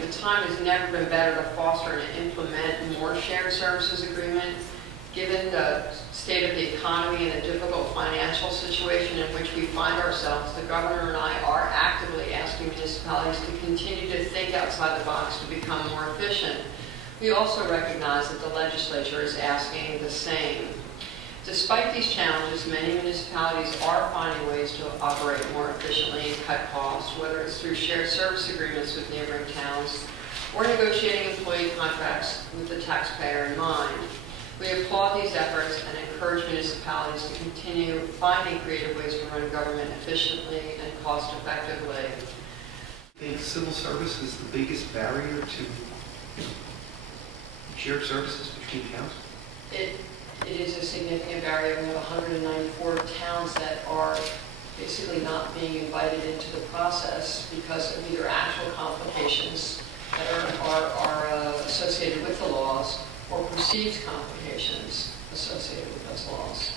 The time has never been better to foster and implement more shared services agreement. Given the state of the economy and the difficult financial situation in which we find ourselves, the governor and I are actively asking municipalities to continue to think outside the box to become more efficient. We also recognize that the legislature is asking the same. Despite these challenges, many municipalities are finding ways to operate more efficiently and cut costs, whether it's through shared service agreements with neighboring towns or negotiating employee contracts with the taxpayer in mind. We applaud these efforts and encourage municipalities to continue finding creative ways to run government efficiently and cost effectively. I think civil service is the biggest barrier to shared services between towns? It is a significant barrier. We have 194 towns that are basically not being invited into the process because of either actual complications that are associated with the laws or perceived complications associated with those laws.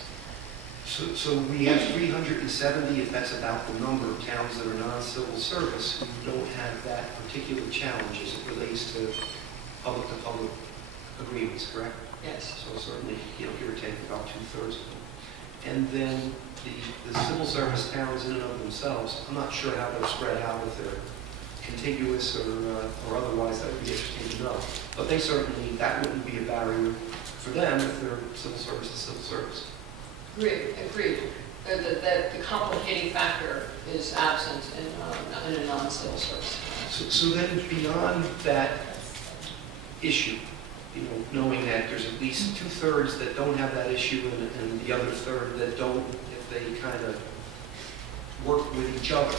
So we have 370, if that's about the number of towns that are non-civil service, who don't have that particular challenge as it relates to public-to-public agreements, correct? Yes. So certainly, give or take, about 2/3 of them. And then the civil service towns in and of themselves, I'm not sure how they're spread out, if they're contiguous or otherwise. That would be interesting to know. But they certainly, that wouldn't be a barrier for them if they're civil service to civil service. Agreed. The complicating factor is absent in a non-civil service. So then beyond that issue, knowing that there's at least 2/3 that don't have that issue and the other third that don't, if they kind of work with each other,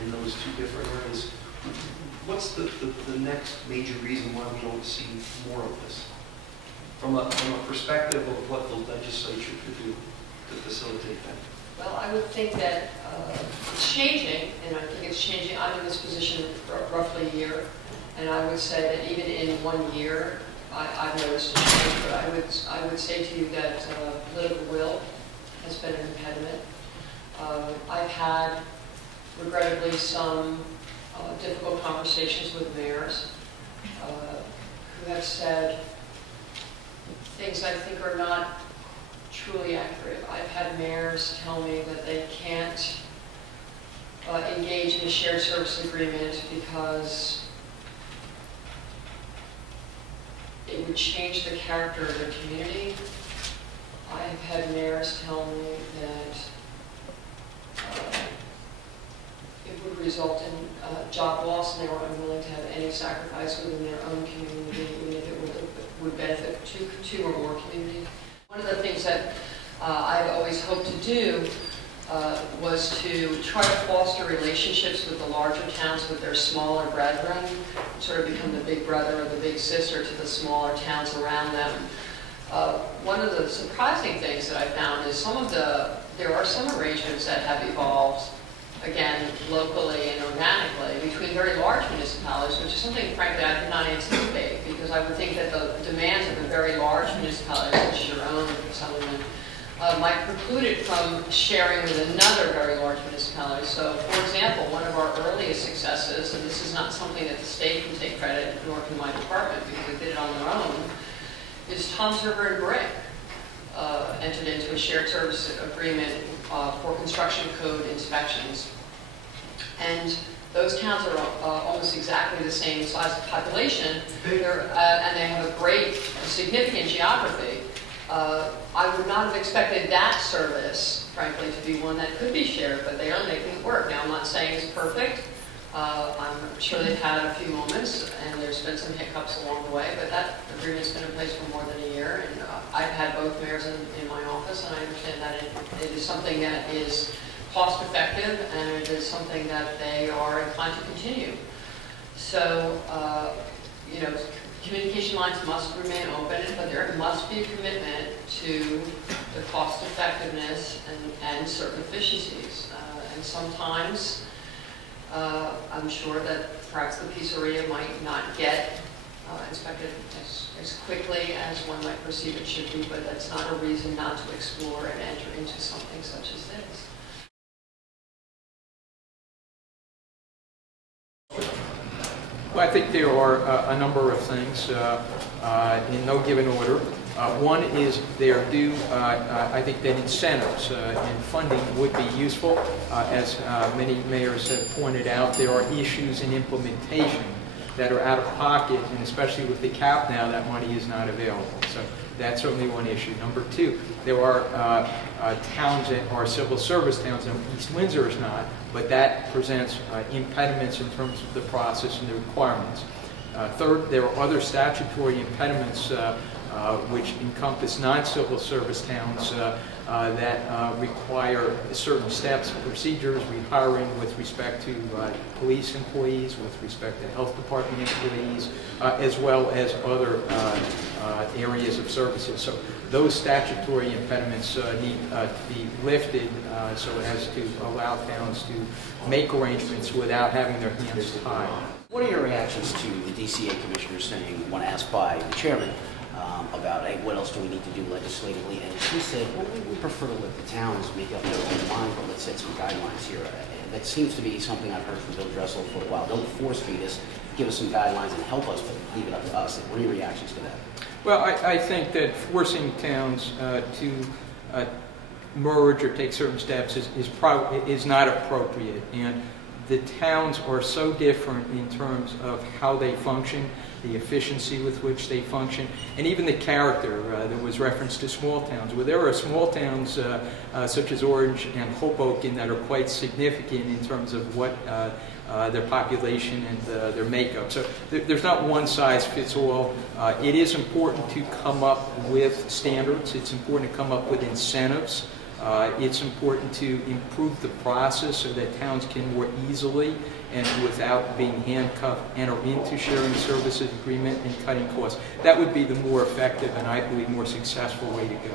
in those two different areas, what's the next major reason why we don't see more of this? From a perspective of what the legislature could do to facilitate that? Well, I would think that it's changing, and I think it's changing. I'm in this position for roughly a year, and I would say that even in 1 year, I've noticed a change, but I would say to you that political will has been an impediment. I've had, regrettably, some difficult conversations with mayors who have said things I think are not truly accurate. I've had mayors tell me that they can't engage in a shared service agreement because it would change the character of their community. I've had mayors tell me that it would result in job loss, and they were unwilling to have any sacrifice within their own community, even if it would benefit two or more communities. One of the things that I've always hoped to do was to try to foster relationships with the larger towns with their smaller brethren, sort of become the big brother or the big sister to the smaller towns around them. One of the surprising things that I found is there are some arrangements that have evolved, again, locally and organically, between very large municipalities, which is something, frankly, I did not anticipate, because I would think that the demands of a very large municipality, such as your own, Sutherland, might preclude it from sharing with another very large municipality. So, for example, one of our earliest successes, and this is not something that the state can take credit, nor can my department, because they did it on their own, is Toms River and Brick entered into a shared service agreement for construction code inspections. And those towns are almost exactly the same size of population, and they have a significant geography. I would not have expected that service, frankly, to be one that could be shared, but they are making it work. Now, I'm not saying it's perfect. I'm sure they've had a few moments, and there's been some hiccups along the way, but that agreement's been in place for more than a year, and I've had both mayors in my office, and I understand that it is something that is cost-effective, and it is something that they are inclined to continue. So, communication lines must remain open, but there must be a commitment to the cost-effectiveness and certain efficiencies. And sometimes, I'm sure that perhaps the pizzeria might not get inspected as quickly as one might perceive it should be, but that's not a reason not to explore and enter into something such as this. Well, I think there are a number of things in no given order. One is there do, I think that incentives and funding would be useful. As many mayors have pointed out, there are issues in implementation that are out of pocket, and especially with the cap now, that money is not available. So that's certainly one issue. Number two, there are towns that are civil service towns, and East Windsor is not, but that presents impediments in terms of the process and the requirements. Third, there are other statutory impediments which encompass non-civil service towns that require certain steps, procedures, rehiring with respect to police employees, with respect to health department employees, as well as other areas of services. So those statutory impediments need to be lifted so as to allow towns to make arrangements without having their hands tied. What are your reactions to the DCA commissioners saying, when asked by the chairman about, hey, what else do we need to do legislatively? And she said, well, we prefer to let the towns make up their own mind, but let's set some guidelines here. That seems to be something I've heard from Bill Dressel for a while. Don't force feed us, give us some guidelines and help us, but leave it up to us. What are your reactions to that? Well, I think that forcing towns to merge or take certain steps is not appropriate. And the towns are so different in terms of how they function, the efficiency with which they function, and even the character. There was reference to small towns. Well, there are small towns such as Orange and Hoboken that are quite significant in terms of what their population and their makeup. So there's not one size fits all. It is important to come up with standards. It's important to come up with incentives. It's important to improve the process so that towns can more easily and without being handcuffed enter into sharing services agreement and cutting costs. That would be the more effective and I believe more successful way to go.